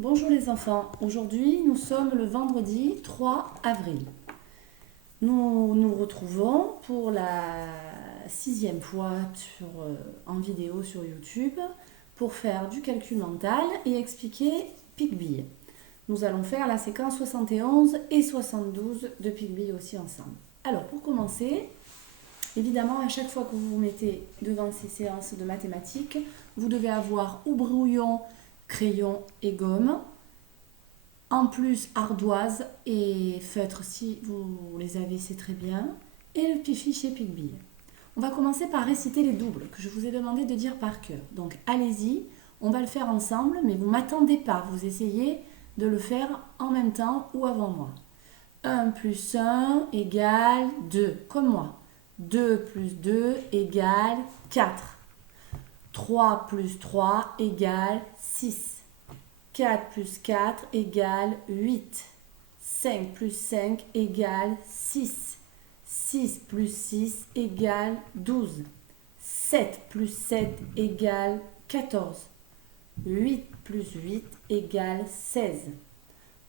Bonjour les enfants, aujourd'hui nous sommes le vendredi 3 avril. Nous nous retrouvons pour la 6e fois en vidéo sur YouTube pour faire du calcul mental et expliquer Picbille. Nous allons faire la séquence 71 et 72 de Picbille aussi ensemble. Alors pour commencer, évidemment à chaque fois que vous vous mettez devant ces séances de mathématiques, vous devez avoir ou brouillon, crayon et gomme. En plus, ardoise et feutre, si vous les avez, c'est très bien. Et le fichier Picbille. On va commencer par réciter les doubles que je vous ai demandé de dire par cœur. Donc, allez-y, on va le faire ensemble, mais vous ne m'attendez pas. Vous essayez de le faire en même temps ou avant moi. 1 plus 1 égale 2, comme moi. 2 plus 2 égale 4. 3 plus 3 égale 6. 4 plus 4 égale 8. 5 plus 5 égale 6. 6 plus 6 égale 12. 7 plus 7 égale 14. 8 plus 8 égale 16.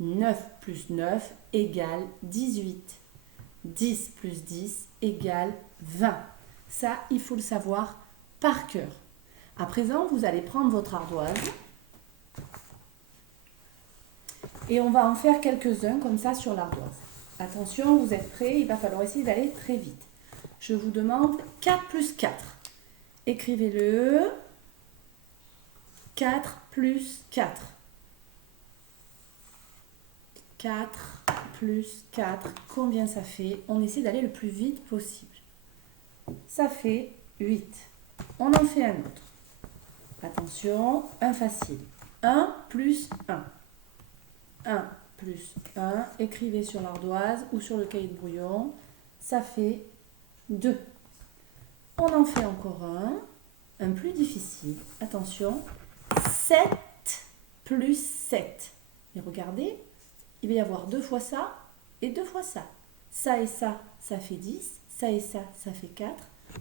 9 plus 9 égale 18. 10 plus 10 égale 20. Ça, il faut le savoir par cœur. À présent, vous allez prendre votre ardoise et on va en faire quelques-uns comme ça sur l'ardoise. Attention, vous êtes prêts, il va falloir essayer d'aller très vite. Je vous demande 4 plus 4. Écrivez-le. 4 plus 4. 4 plus 4, combien ça fait? On essaie d'aller le plus vite possible. Ça fait 8. On en fait un autre. Attention, un facile. 1 plus 1. 1 plus 1, écrivez sur l'ardoise ou sur le cahier de brouillon, ça fait 2. On en fait encore un plus difficile. Attention, 7 plus 7. Et regardez, il va y avoir 2 fois ça et 2 fois ça. Ça et ça, ça fait 10. Ça et ça, ça fait 4.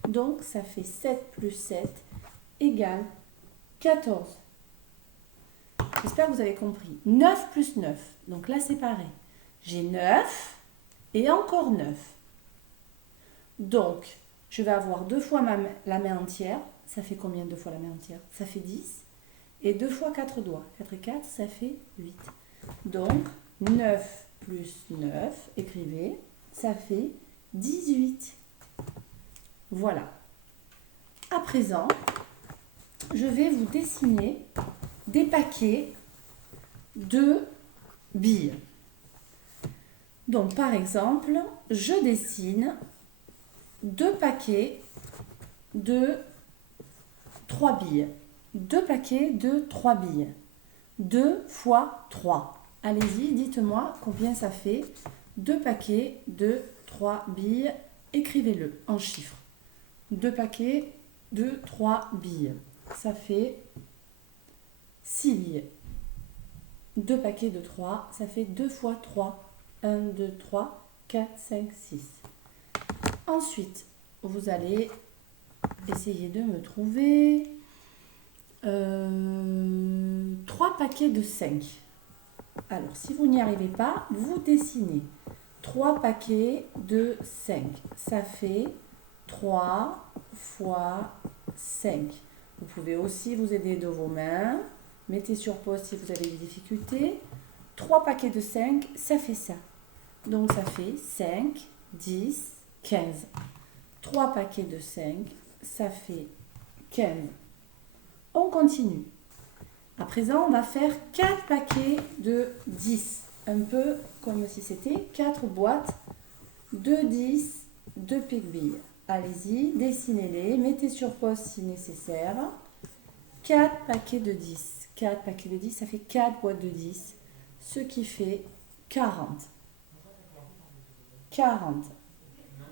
Donc, ça fait 7 plus 7 égale 14. J'espère que vous avez compris. 9 plus 9. Donc là, c'est pareil. J'ai 9 et encore 9. Donc, je vais avoir 2 fois la main entière. Ça fait combien 2 fois la main entière? Ça fait 10. Et 2 fois 4 doigts. 4 et 4, ça fait 8. Donc, 9 plus 9, écrivez, ça fait 18. Voilà. À présent, je vais vous dessiner des paquets de billes. Donc, par exemple, je dessine 2 paquets de 3 billes. 2 paquets de 3 billes. 2 fois 3. Allez-y, dites-moi combien ça fait. 2 paquets de 3 billes. Écrivez-le en chiffres. 2 paquets de 3 billes. Ça fait 6 billes. 2 paquets de 3, ça fait 2 fois 3. 1, 2, 3, 4, 5, 6. Ensuite, vous allez essayer de me trouver 3 paquets de 5. Alors, si vous n'y arrivez pas, vous dessinez 3 paquets de 5. Ça fait 3 fois 5. Vous pouvez aussi vous aider de vos mains. Mettez sur pause si vous avez des difficultés. 3 paquets de 5, ça fait ça. Donc, ça fait 5, 10, 15. 3 paquets de 5, ça fait 15. On continue. À présent, on va faire 4 paquets de 10. Un peu comme si c'était 4 boîtes de 10 de Picbille. Allez-y, dessinez-les, mettez sur pause si nécessaire. 4 paquets de 10. 4 paquets de 10, ça fait 4 boîtes de 10, ce qui fait 40. 40.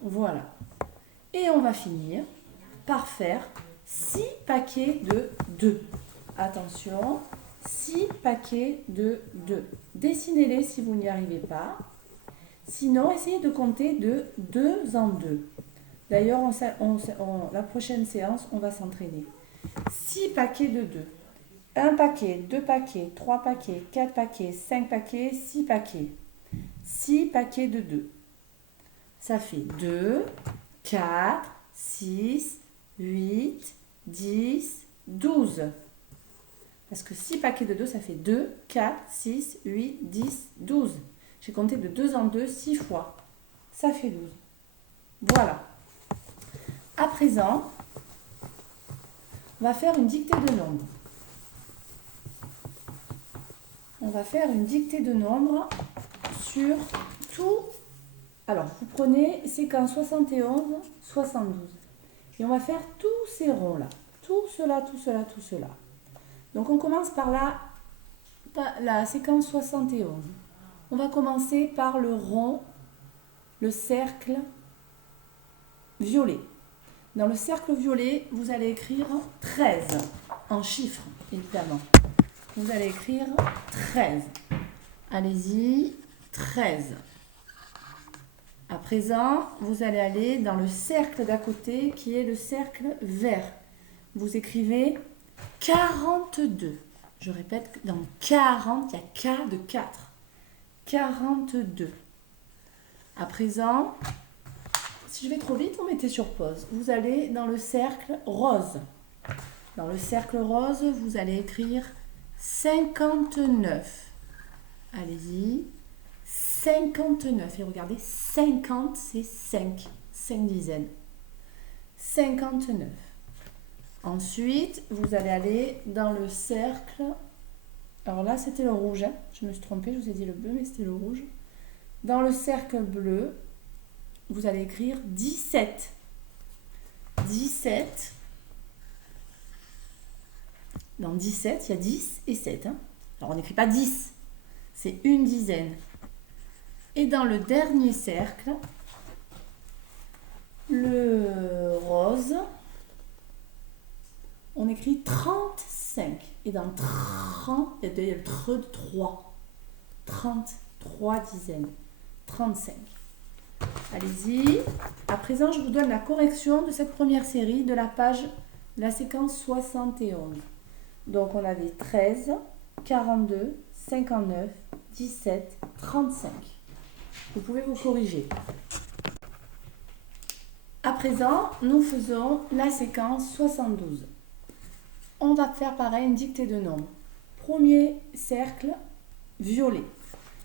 Voilà. Et on va finir par faire 6 paquets de 2. Attention, 6 paquets de 2. Dessinez-les si vous n'y arrivez pas. Sinon, essayez de compter de 2 en 2. D'ailleurs, la prochaine séance, on va s'entraîner. 6 paquets de 2. Un paquet, 2 paquets, 3 paquets, 4 paquets, 5 paquets, 6 paquets. 6 paquets de 2. Ça fait 2, 4, 6, 8, 10, 12. Parce que 6 paquets de 2, ça fait 2, 4, 6, 8, 10, 12. J'ai compté de 2 en 2, 6 fois. Ça fait 12. Voilà. À présent, on va faire une dictée de nombres. On va faire une dictée de nombres sur tout. Alors, vous prenez séquence 71, 72. Et on va faire tous ces ronds-là. Tout cela, tout cela, tout cela. Donc, on commence par la séquence 71. On va commencer par le rond, le cercle violet. Dans le cercle violet, vous allez écrire 13 en chiffres, évidemment. Vous allez écrire 13. Allez-y, 13. À présent, vous allez aller dans le cercle d'à côté qui est le cercle vert. Vous écrivez 42. Je répète, dans 40, il y a K de 4. 42. À présent, si je vais trop vite, vous mettez sur pause. Vous allez dans le cercle rose. Dans le cercle rose, vous allez écrire 59. Allez-y. 59. Et regardez, 50, c'est 5. 5 dizaines. 59. Ensuite, vous allez aller dans le cercle. Alors là, c'était le rouge. Hein. Je me suis trompée, je vous ai dit le bleu, mais c'était le rouge. Dans le cercle bleu, vous allez écrire 17. 17. Dans 17, il y a 10 et 7. Hein. Alors, on n'écrit pas 10. C'est une dizaine. Et dans le dernier cercle, le rose, on écrit 35. Et dans 30, il y a le 3. 33 dizaines. 35. Allez-y. À présent, je vous donne la correction de cette première série de la page, de la séquence 71. Donc, on avait 13, 42, 59, 17, 35. Vous pouvez vous corriger. À présent, nous faisons la séquence 72. On va faire pareil, une dictée de nombres. Premier cercle violet.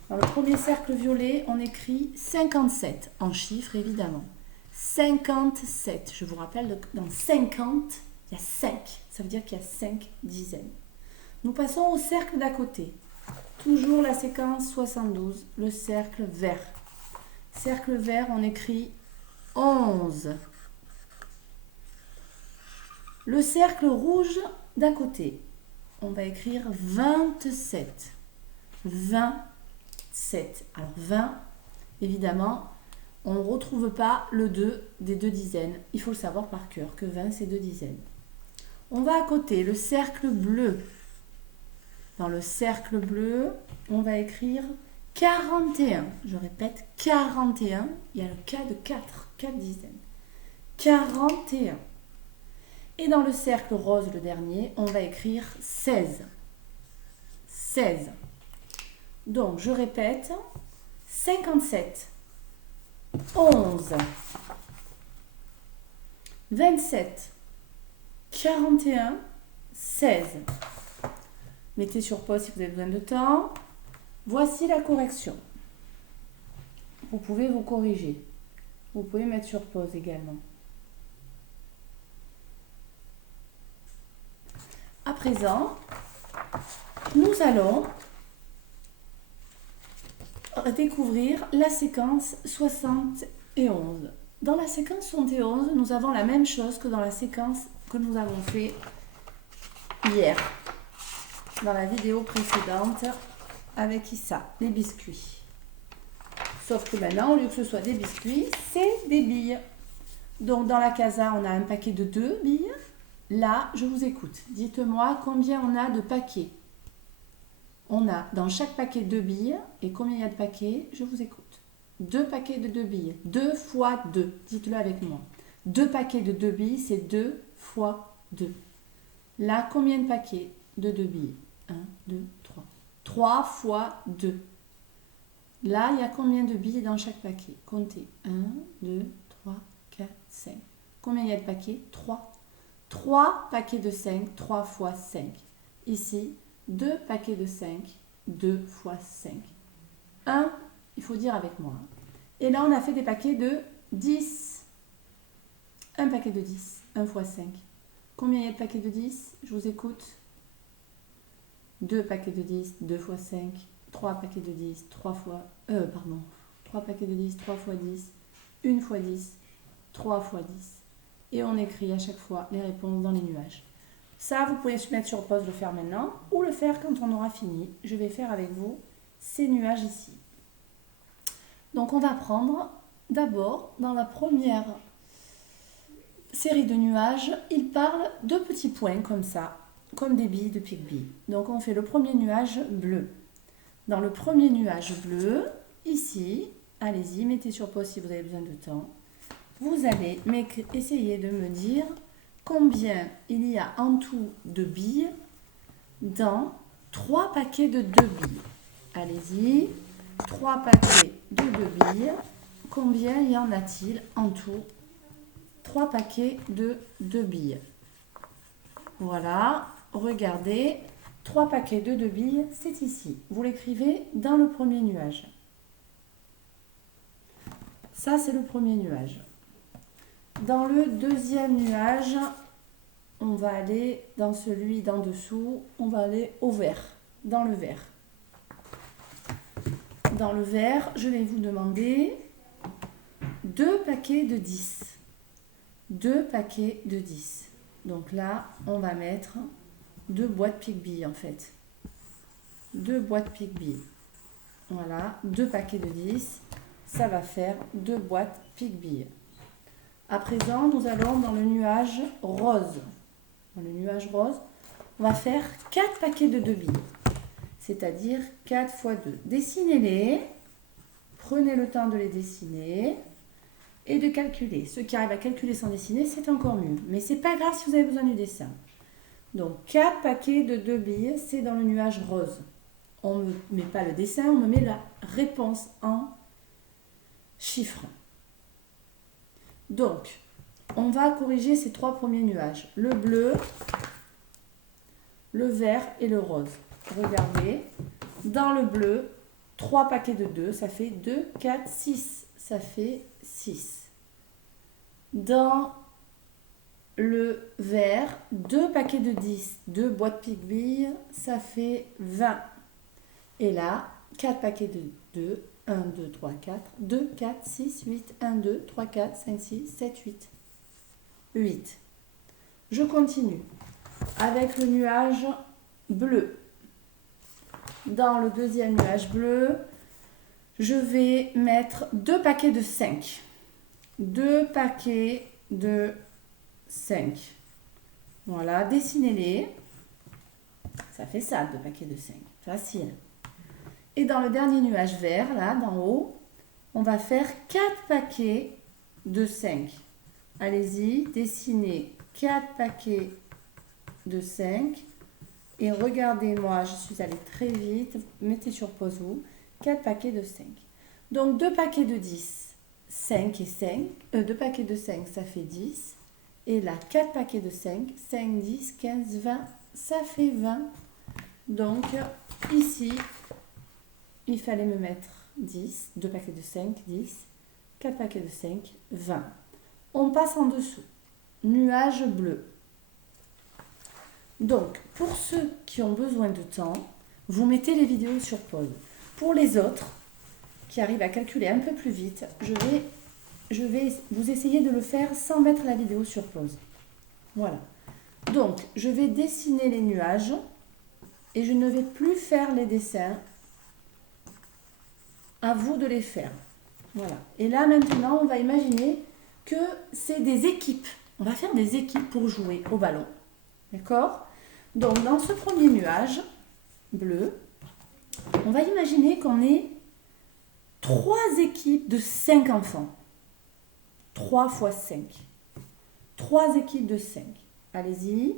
Dans le premier cercle violet, on écrit 57 en chiffres évidemment. 57. Je vous rappelle, dans 50, il y a 5. Ça veut dire qu'il y a 5 dizaines. Nous passons au cercle d'à côté. Toujours la séquence 72, le cercle vert. Cercle vert, on écrit 11. Le cercle rouge d'à côté, on va écrire 27. 27. Alors 20, évidemment, on ne retrouve pas le 2 des 2 dizaines. Il faut le savoir par cœur que 20, c'est 2 dizaines. On va à côté, le cercle bleu. Dans le cercle bleu, on va écrire 41. Je répète, 41. Il y a le K de 4 dizaines. 41. Et dans le cercle rose, le dernier, on va écrire 16. 16. Donc, je répète, 57, 11, 27, 41, 16. Mettez sur pause si vous avez besoin de temps. Voici la correction. Vous pouvez vous corriger. Vous pouvez mettre sur pause également. À présent, nous allons découvrir la séquence 71. Dans la séquence 71, nous avons la même chose que dans la séquence que nous avons fait hier, dans la vidéo précédente avec Issa, les biscuits. Sauf que maintenant, au lieu que ce soit des biscuits, c'est des billes. Donc dans la casa, on a un paquet de 2 billes. Là, je vous écoute. Dites-moi combien on a de paquets. On a dans chaque paquet 2 billes. Et combien il y a de paquets? Je vous écoute. 2 paquets de 2 billes. 2 fois 2. Dites-le avec moi. 2 paquets de 2 billes, c'est 2 fois 2. Là, combien de paquets? de 2 billes. 1, 2, 3. 3 fois 2. Là, il y a combien de billes dans chaque paquet? Comptez. 1, 2, 3, 4, 5. Combien il y a de paquets? 3. 3 paquets de 5, 3 fois 5. Ici, 2 paquets de 5, 2 fois 5. 1, il faut dire avec moi. Et là, on a fait des paquets de 10. Un paquet de 10, 1 fois 5. Combien il y a de paquets de 10? Je vous écoute. 2 paquets de 10, 2 fois 5. 3 paquets de 10, 3 fois... 3 paquets de 10, 3 fois 10. 1 fois 10, 3 fois 10. Et on écrit à chaque fois les réponses dans les nuages. Ça, vous pouvez se mettre sur pause, le faire maintenant, ou le faire quand on aura fini. Je vais faire avec vous ces nuages ici. Donc, on va prendre d'abord, dans la première série de nuages, il parle de petits points comme ça, comme des billes de pique-billes. Donc, on fait le premier nuage bleu. Dans le premier nuage bleu, ici, allez-y, mettez sur pause si vous avez besoin de temps. Vous allez essayer de me dire combien il y a en tout de billes dans 3 paquets de 2 billes. Allez-y, 3 paquets de 2 billes. Combien y en a-t-il en tout? 3 paquets de 2 billes. Voilà, regardez. 3 paquets de 2 billes, c'est ici. Vous l'écrivez dans le premier nuage. Ça, c'est le premier nuage. Dans le deuxième nuage, on va aller dans celui d'en dessous, on va aller au vert, dans le vert. Dans le vert, je vais vous demander 2 paquets de 10. 2 paquets de 10. Donc là, on va mettre 2 boîtes pique-billes en fait. 2 boîtes pique-billes. Voilà, 2 paquets de 10. Ça va faire 2 boîtes pique-billes. À présent, nous allons dans le nuage rose. Dans le nuage rose, on va faire 4 paquets de 2 billes. C'est-à-dire 4 fois 2. Dessinez-les. Prenez le temps de les dessiner et de calculer. Ceux qui arrivent à calculer sans dessiner, c'est encore mieux. Mais ce n'est pas grave si vous avez besoin du dessin. Donc 4 paquets de 2 billes, c'est dans le nuage rose. On ne me met pas le dessin, on me met la réponse en chiffres. Donc, on va corriger ces 3 premiers nuages. Le bleu, le vert et le rose. Regardez, dans le bleu, 3 paquets de 2, ça fait 2, 4, 6. Ça fait 6. Dans le vert, 2 paquets de 10, 2 boîtes pique-billes, ça fait 20. Et là, 4 paquets de 2, 1, 2, 3, 4, 2, 4, 6, 8, 1, 2, 3, 4, 5, 6, 7, 8. 8. Je continue avec le nuage bleu. Dans le deuxième nuage bleu, je vais mettre 2 paquets de 5. 2 paquets de 5. Voilà, dessinez-les. Ça fait ça, 2 paquets de 5. Facile. Et dans le dernier nuage vert, là, d'en haut, on va faire 4 paquets de 5. Allez-y, dessinez 4 paquets de 5. Et regardez-moi, je suis allée très vite. Mettez sur pause vous. 4 paquets de 5. Donc 2 paquets de 10, 5 et 5. 2 paquets de 5, ça fait 10. Et là, 4 paquets de 5, 5, 10, 15, 20, ça fait 20. Donc ici, il fallait me mettre 10, 2 paquets de 5, 10, 4 paquets de 5, 20. On passe en dessous. Nuage bleu. Donc, pour ceux qui ont besoin de temps, vous mettez les vidéos sur pause. Pour les autres, qui arrivent à calculer un peu plus vite, je vais vous essayer de le faire sans mettre la vidéo sur pause. Voilà. Donc, je vais dessiner les nuages et je ne vais plus faire les dessins. À vous de les faire. Voilà. Et là, maintenant, on va imaginer que c'est des équipes. On va faire des équipes pour jouer au ballon. D'accord? Donc, dans ce premier nuage bleu, on va imaginer qu'on est 3 équipes de 5 enfants. 3 fois 5. 3 équipes de 5. Allez-y,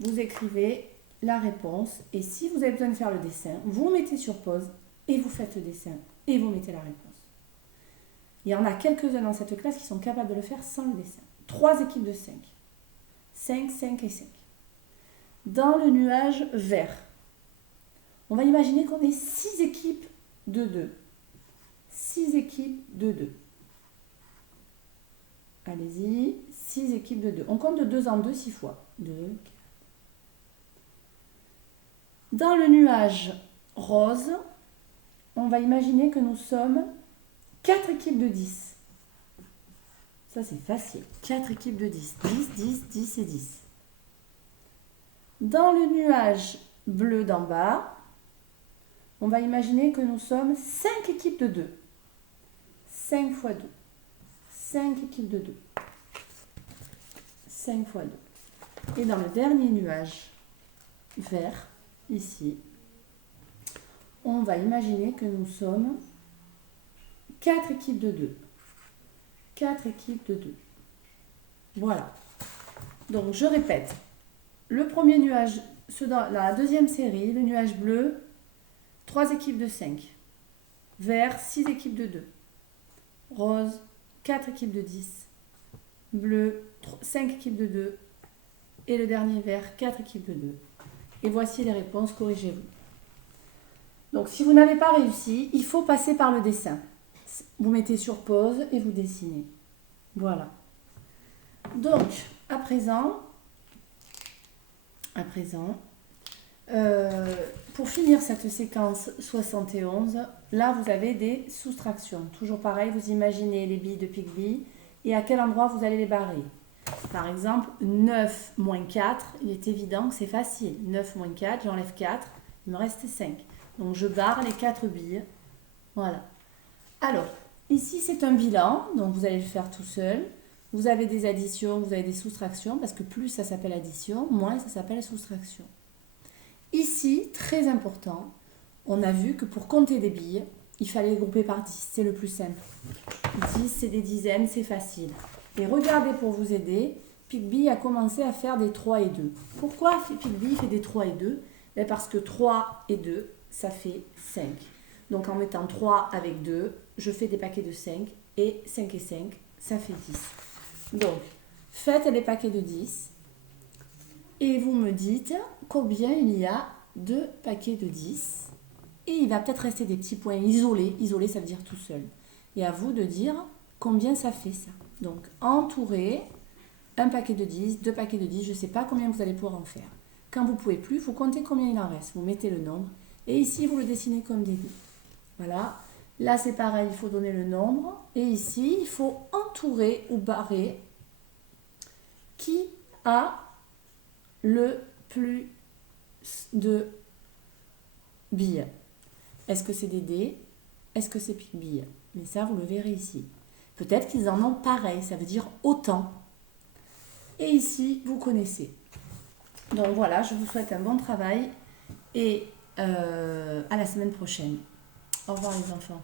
vous écrivez la réponse. Et si vous avez besoin de faire le dessin, vous mettez sur pause et vous faites le dessin et vous mettez la réponse. Il y en a quelques-uns dans cette classe qui sont capables de le faire sans le dessin. 3 équipes de 5. 5, 5 et 5. Dans le nuage vert, on va imaginer qu'on est 6 équipes de 2. 6 équipes de 2. Allez-y, 6 équipes de 2. On compte de 2 en 2, 6 fois. 2, 4. Dans le nuage rose, on va imaginer que nous sommes 4 équipes de 10. Ça, c'est facile. 4 équipes de 10. 10, 10, 10 et 10. Dans le nuage bleu d'en bas, on va imaginer que nous sommes 5 équipes de 2. 5 fois 2. 5 équipes de 2. 5 fois 2. Et dans le dernier nuage vert, ici, on va imaginer que nous sommes 4 équipes de 2. 4 équipes de 2. Voilà. Donc, je répète. Le premier nuage, dans la deuxième série, le nuage bleu, 3 équipes de 5. Vert, 6 équipes de 2. Rose, 4 équipes de 10. Bleu, 5 équipes de 2. Et le dernier vert, 4 équipes de 2. Et voici les réponses, corrigez-vous. Donc, si vous n'avez pas réussi, il faut passer par le dessin. Vous mettez sur pause et vous dessinez. Voilà. Donc, à présent, pour finir cette séquence 71, là, vous avez des soustractions. Toujours pareil, vous imaginez les billes de Picbee et à quel endroit vous allez les barrer. Par exemple, 9 moins 4, il est évident que c'est facile. 9 moins 4, j'enlève 4, il me reste 5. Donc, je barre les 4 billes. Voilà. Alors, ici, c'est un bilan, donc vous allez le faire tout seul. Vous avez des additions, vous avez des soustractions, parce que plus ça s'appelle addition, moins ça s'appelle soustraction. Ici, très important, on a vu que pour compter des billes, il fallait les grouper par 10, c'est le plus simple. 10, c'est des dizaines, c'est facile. Et regardez pour vous aider, Picbee a commencé à faire des 3 et 2. Pourquoi Picbee fait des 3 et 2 ? Parce que 3 et 2, ça fait 5. Donc en mettant 3 avec 2, je fais des paquets de 5 et 5 et 5, ça fait 10. Donc, faites les paquets de 10 et vous me dites combien il y a de paquets de 10. Et il va peut-être rester des petits points isolés. Isolés, ça veut dire tout seul. Et à vous de dire combien ça fait ça. Donc, entourez un paquet de 10, 2 paquets de 10, je ne sais pas combien vous allez pouvoir en faire. Quand vous ne pouvez plus, vous comptez combien il en reste. Vous mettez le nombre et ici, vous le dessinez comme des dés. Voilà. Là, c'est pareil, il faut donner le nombre. Et ici, il faut entourer ou barrer qui a le plus de billes. Est-ce que c'est des dés? Est-ce que c'est Picbee? Mais ça, vous le verrez ici. Peut-être qu'ils en ont pareil, ça veut dire autant. Et ici, vous connaissez. Donc voilà, je vous souhaite un bon travail et à la semaine prochaine. Au revoir les enfants.